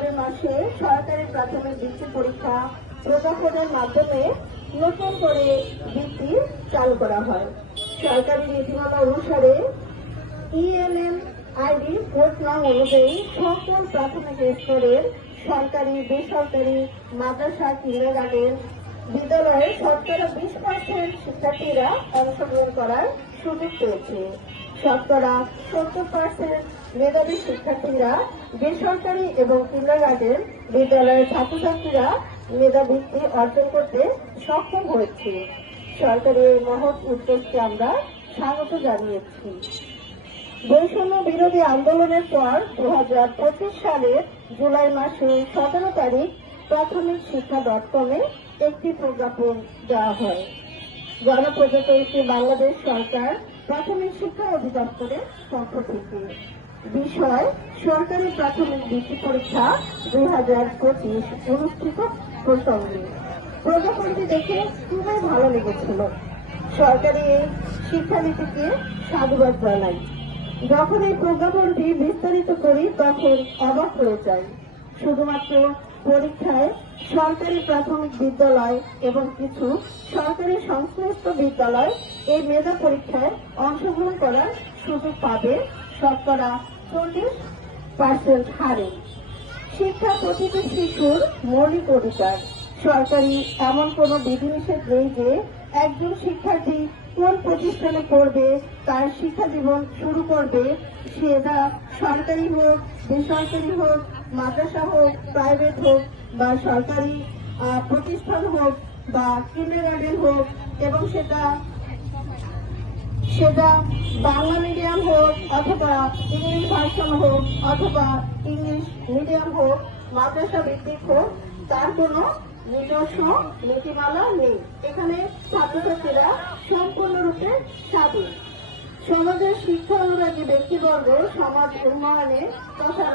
জানুয়ারি মাসে সরকারি প্রাথমিক বৃত্তি পরীক্ষা প্রকাশনের মাধ্যমে নতুন করে বৃত্তি চালু করা হয়। সরকারি নীতিমালা অনুসারে ইএনএম আইডি কোড নং অনুযায়ী সকল প্রাথমিক স্তরের সরকারি, বেসরকারি, মাদ্রাসা কিন্ডারগার্টেন বিদ্যালয়ে শতকরা বিশ পার্সেন্ট শিক্ষার্থীরা অংশগ্রহণ করার সুযোগ পেয়েছে। শতকরা সত্তর পার্সেন্ট মেধাবী শিক্ষার্থীরা, বেসরকারি এবং কিন্ডারগার্টেন বিদ্যালয়ের ছাত্রছাত্রীরা মেধাবৃত্তি অর্জন করতে সক্ষম হয়েছে। সরকারি এই মহৎ উদ্যোগকে আমরা স্বাগত জানিয়েছি। বৈষম্য বিরোধী আন্দোলনের পর দু হাজার পঁচিশ সালের জুলাই মাসের সতেরো তারিখ প্রাথমিক শিক্ষা ডট কমে একটি প্রজ্ঞাপন দেওয়া হয়। গণপ্রজাতন্ত্রী বাংলাদেশ সরকার প্রাথমিক শিক্ষা অধিদপ্তরের পক্ষ থেকে। বিষয়, সরকারি প্রাথমিক বৃত্তি পরীক্ষা দুই হাজার পঁচিশ অনুষ্ঠিত প্রসঙ্গে। প্রজ্ঞাপনটি দেখে খুবই ভালো লেগেছিল। সরকারি এই শিক্ষানীতিকে সাধুবাদ জানাই। যখন এই প্রজ্ঞাপনটি বিস্তারিত করি, তখন অবাক হয়ে যাই। শুধুমাত্র পরীক্ষায় সরকারি প্রাথমিক বিদ্যালয় এবং কিছু সরকারি সংশ্লিষ্ট বিদ্যালয় এই মেধা পরীক্ষায় করার সুযোগ পাবে শতকরা চল্লিশ পার্সেন্ট হারে। শিক্ষা প্রতিটি শিশুর মৌলিক অধিকার। সরকারি এমন কোনো বিধিনিষেধ নেই যে একজন শিক্ষার্থী কোন প্রতিষ্ঠানে পড়বে, তার শিক্ষা জীবন শুরু করবে সেটা সরকারি হোক, বেসরকারি হোক, মাদ্রাসা হোক প্রাইভেট হোক বা সরকারি প্রতিষ্ঠান হোক বা কিন্ডারগার্ডেন হোক এবং সেটা সেটা বাংলা মিডিয়াম হোক অথবা ইংলিশ ভার্সন হোক অথবা ইংলিশ মিডিয়াম হোক, মাদ্রাসা ভিত্তিক হোক, তার কোনো নিজস্ব নীতিমালা নেই। এখানে ছাত্রছাত্রীরা সম্পূর্ণরূপে স্বাধীন। সমাজের শিক্ষা অনুরাগী ব্যক্তিবর্গ, সমাজ উন্নয়নে তথা